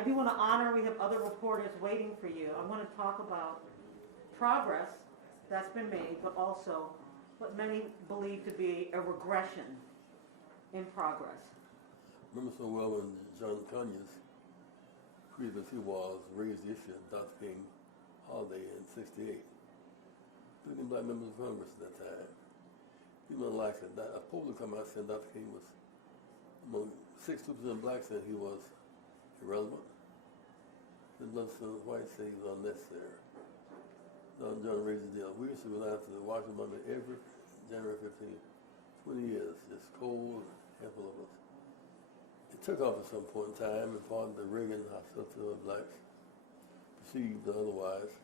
I do want to honor, we have other reporters waiting for you. I want to talk about progress that's been made, but also what many believe to be a regression in progress. I remember so well when John Conyers, previously was, raised the issue of Dr. King holiday in '68. 15 black members of Congress at that time. People didn't like it. A poll would come out saying Dr. King was among 62% blacks said he was irrelevant. Then some whites say he was unnecessary. John raised the deal. We used to go down to the Washington Monument every January 15th, 20 years, just cold, handful of us. It took off at some point in time, and part of the Reagan hostility of blacks, perceived or otherwise.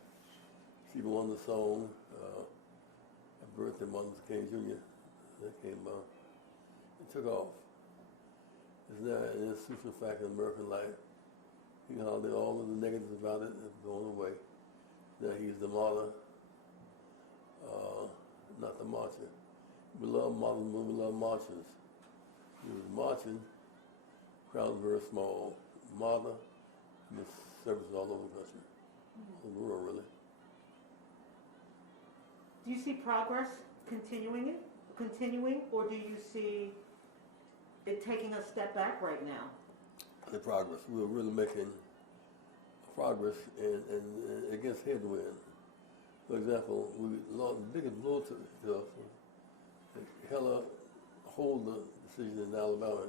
Stephen Wonder's song, Happy Birthday Martin Luther King Jr., that came out. It took off. It's now an institutional fact in American life. You know, all of the negatives about it have gone away. Now he's the martyr, not the marcher. We love martyrs, we love marchers. He was marching, crowds very small, martyr, and his services all over the country, all over the world, really. Do you see progress continuing, or do you see it taking a step back right now? The progress. We're really making progress and against headwind. For example, we lost the biggest blow to us was hold the decision in Alabama.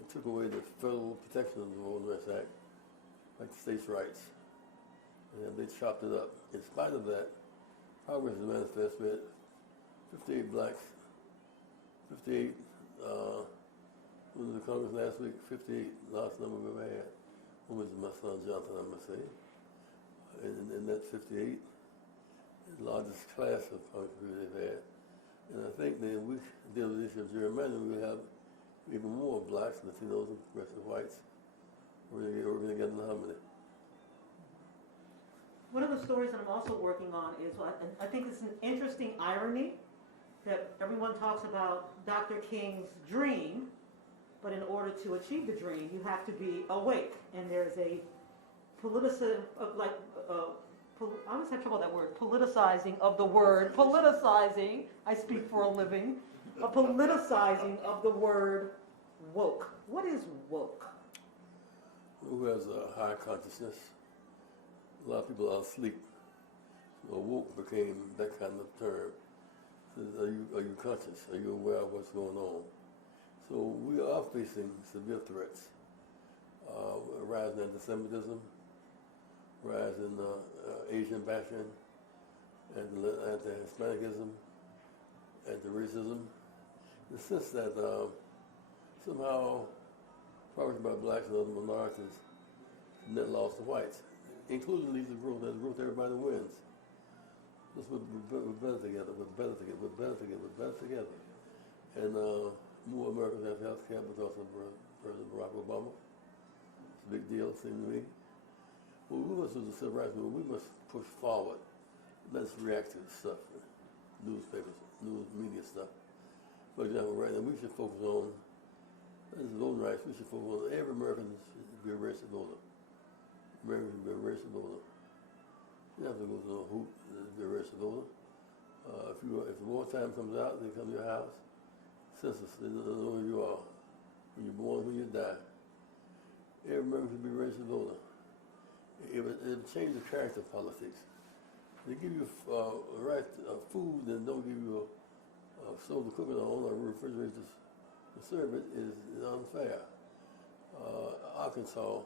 It took away the federal protection of the Voting Rights Act, like the states' rights. And they chopped it up. In spite of that, progress is manifest with 58 blacks, 58 went to the Congress last week, 58, last number we've ever had. One was my son Jonathan, I must say. And that's 58, the largest class of Congress they've had. And I think that if we deal with the issue of gerrymandering, we'll have even more blacks, Latinos, and progressive whites. We're going to get in the harmony. One of the stories that I'm also working on is, I think it's an interesting irony that everyone talks about Dr. King's dream, but in order to achieve the dream, you have to be awake. And there's a I always have trouble with that word, politicizing of the word, politicizing, I speak for a living, a politicizing of the word woke. What is woke? Who has a high consciousness? A lot of people are asleep. So woke became that kind of term. So are you conscious? Are you aware of what's going on? So we are facing severe threats. A rise in anti-Semitism, rise in Asian bashing, anti-Hispanicism, anti-racism. The sense that somehow progress by blacks and other minorities net loss to whites, including these groups everybody wins. We're better together, we're better together, we're better together, we're better together. And more Americans have health care because of President Barack Obama. It's a big deal, it seems to me. Well, we must do the civil rights movement, we must push forward. Let's react to stuff, newspapers, news, media stuff. For example, right now we should focus on, as voting rights, we should focus on every American should be a registered voter. Americans should be a registered voter. You don't have to go to no hoop to be a registered voter. If the wartime comes out, they come to your house, census, they know who you are. When you're born, when you die. Every American should be a registered voter. It would change the character of politics. They give you a right food and don't give you a stove to cook it on or a refrigerator to serve it is unfair. Arkansas,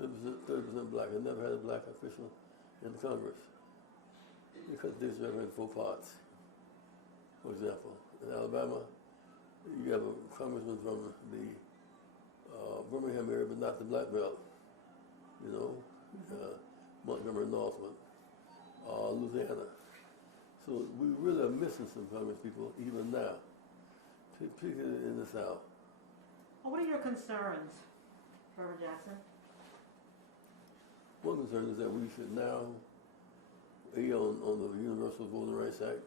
30% black. I never had a black official in the Congress. They cut the district into 4 parts. For example, in Alabama, you have a congressman from the Birmingham area, but not the Black Belt. You know, Montgomery Northwood, Louisiana. So we really are missing some Congress people even now, particularly in the South. What are your concerns, Reverend Jackson? One concern is that we should now be on the Universal Voting Rights Act.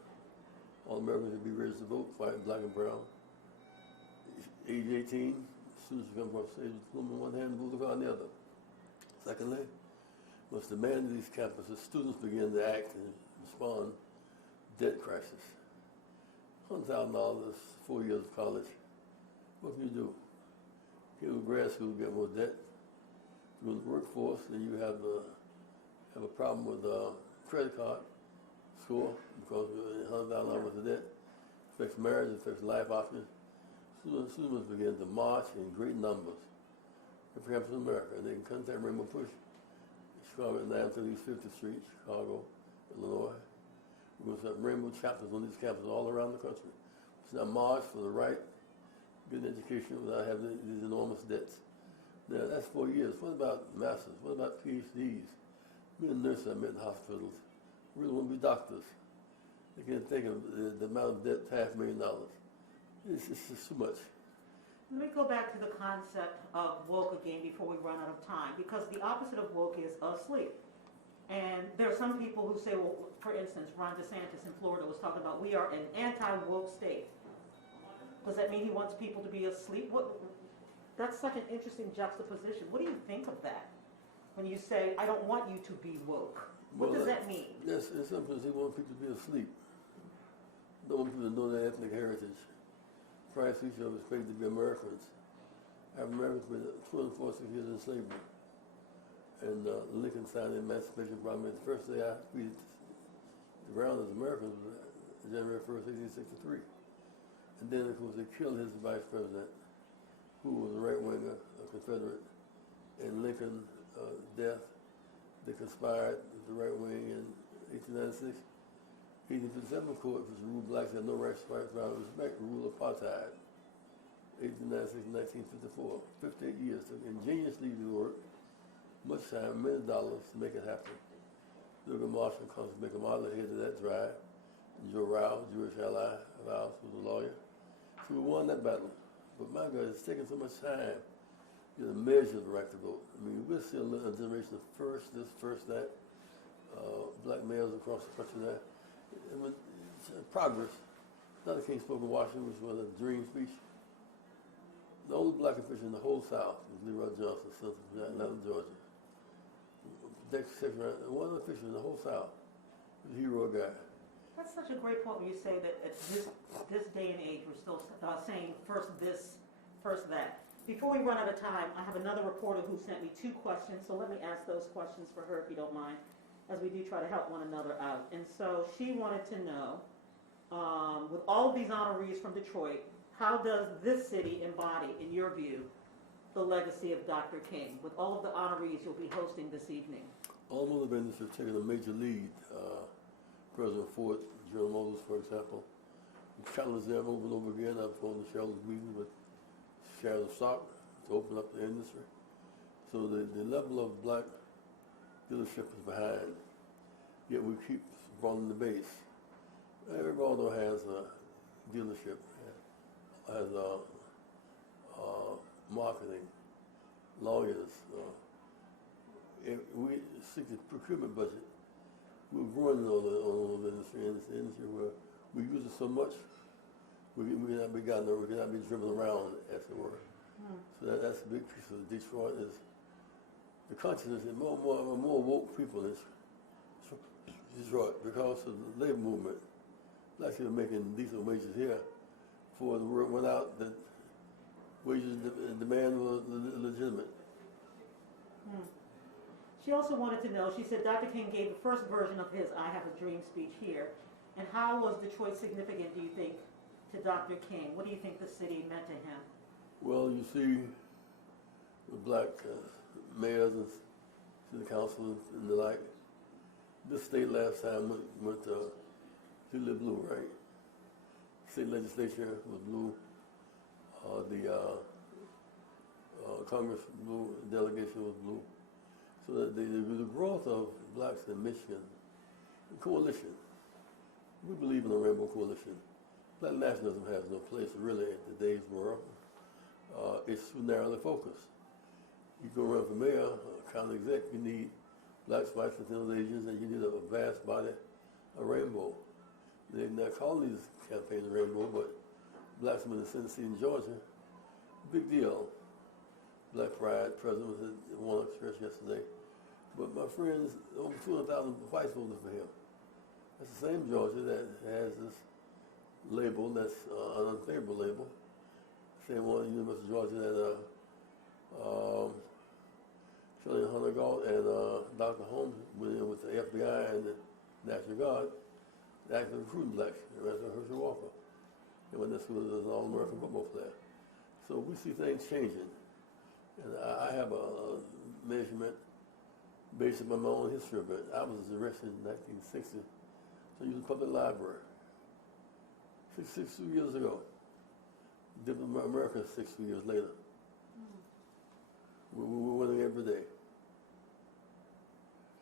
All Americans should be registered to vote, white, black, and brown. Age 18, students come across the stage with the in one hand and Buddha in the other. Secondly, once the man of these campuses, students begin to act and respond to debt crisis. $100,000, 4 years of college. What can you do? You go to grad school, get more debt. You go to the workforce, and you have a problem with credit card score because $100,000 worth of debt. It affects marriage, it affects life options. Students begin to march in great numbers to campus in America, and they can contact Rainbow Push, Chicago at 930 50th Street, Chicago, Illinois. We're going to have rainbow chapters on these campuses all around the country. It's now march for the right, get an education without having these enormous debts. Now, that's 4 years. What about masters? What about PhDs? Many nurses I met in hospitals really want to be doctors. They can't think of the amount of debt, $500,000. It's just too much. Let me go back to the concept of woke again before we run out of time, because the opposite of woke is asleep. And there are some people who say, well, for instance, Ron DeSantis in Florida was talking about we are an anti-woke state. Does that mean he wants people to be asleep? That's such an interesting juxtaposition. What do you think of that? When you say, I don't want you to be woke. What does that mean? Yes, in some sense, he wants people to be asleep. Don't want people to know their ethnic heritage. Price each of us paid to be Americans. African Americans were 246 years in slavery. And Lincoln signed the Emancipation Proclamation. The first day I greeted the ground as Americans was January 1st, 1863. And then, of course, they killed his vice president, who was a right-winger, a Confederate. And Lincoln's death, they conspired with the right wing in 1896. 1857 court, which ruled blacks had no rights to fight without respect, rule apartheid. 1896 1954. 58 years took ingeniously to work, much time, many dollars to make it happen. Thurgood Marshall comes to make a model ahead of that drive. And Joe Rao, Jewish ally of ours, was a lawyer. So we won that battle. But my God, it's taken so much time to measure the right to vote. I mean, we're still a generation of first this, first that. Black males across the country now. Progress. Dr. King spoke in Washington, which was a dream speech. The only black official in the whole South was Leroy Johnson, son from Atlanta, Georgia. One official in the whole South was a hero guy. That's such a great point when you say that at this day and age we're still saying first this, first that. Before we run out of time, I have another reporter who sent me 2 questions, so let me ask those questions for her if you don't mind, as we do try to help one another out. And so she wanted to know, with all of these honorees from Detroit, how does this city embody, in your view, the legacy of Dr. King, with all of the honorees you'll be hosting this evening? All motivators have taken a major lead. President Ford, General Motors, for example, challenged them over and over again. I've gone to shareholders meetings with shares of stock to open up the industry. So the level of black dealership is behind, yet we keep broadening the base. Every Baltimore has a dealership, has marketing, lawyers. If we stick to procurement budget, we're growing on the industry, and it's an industry where we use it so much, we cannot be driven around, as it were. So that's a big piece of Detroit is the consciousness and more woke people in Detroit because of the labor movement. Blacks are making decent wages here before the word went out that wages demand was legitimate. She also wanted to know, she said Dr. King gave the first version of his I Have a Dream speech here. And how was Detroit significant, do you think, to Dr. King? What do you think the city meant to him? Well, you see the black mayors and city council and the like. This state last time went to blue, right? State legislature was blue. The Congress blue, delegation was blue. So that the growth of blacks in Michigan, the coalition, we believe in a rainbow coalition. Black nationalism has no place really in today's world. It's too narrowly focused. You go run for mayor, county exec, you need blacks, whites, Latinos, Asians, and you need a vast body, a rainbow. They're not calling these campaigns a rainbow, but blacks in the Senate seat in Georgia, big deal. Black Pride. President was at one church yesterday. But my friends, over 200,000 whites voted for him. That's the same Georgia that has this label that's an unfavorable label. Same one at the University of Georgia that Shirley Hunter Galt and Dr. Holmes went in with the FBI and the National Guard, actually recruiting blacks. The rest of Herschel Walker. And when this was an All-American football player. So we see things changing. And I have a measurement based upon my own history of it. I was arrested in 1960 to use a public library. 62 years ago. Different America 62 years later. We're winning every day.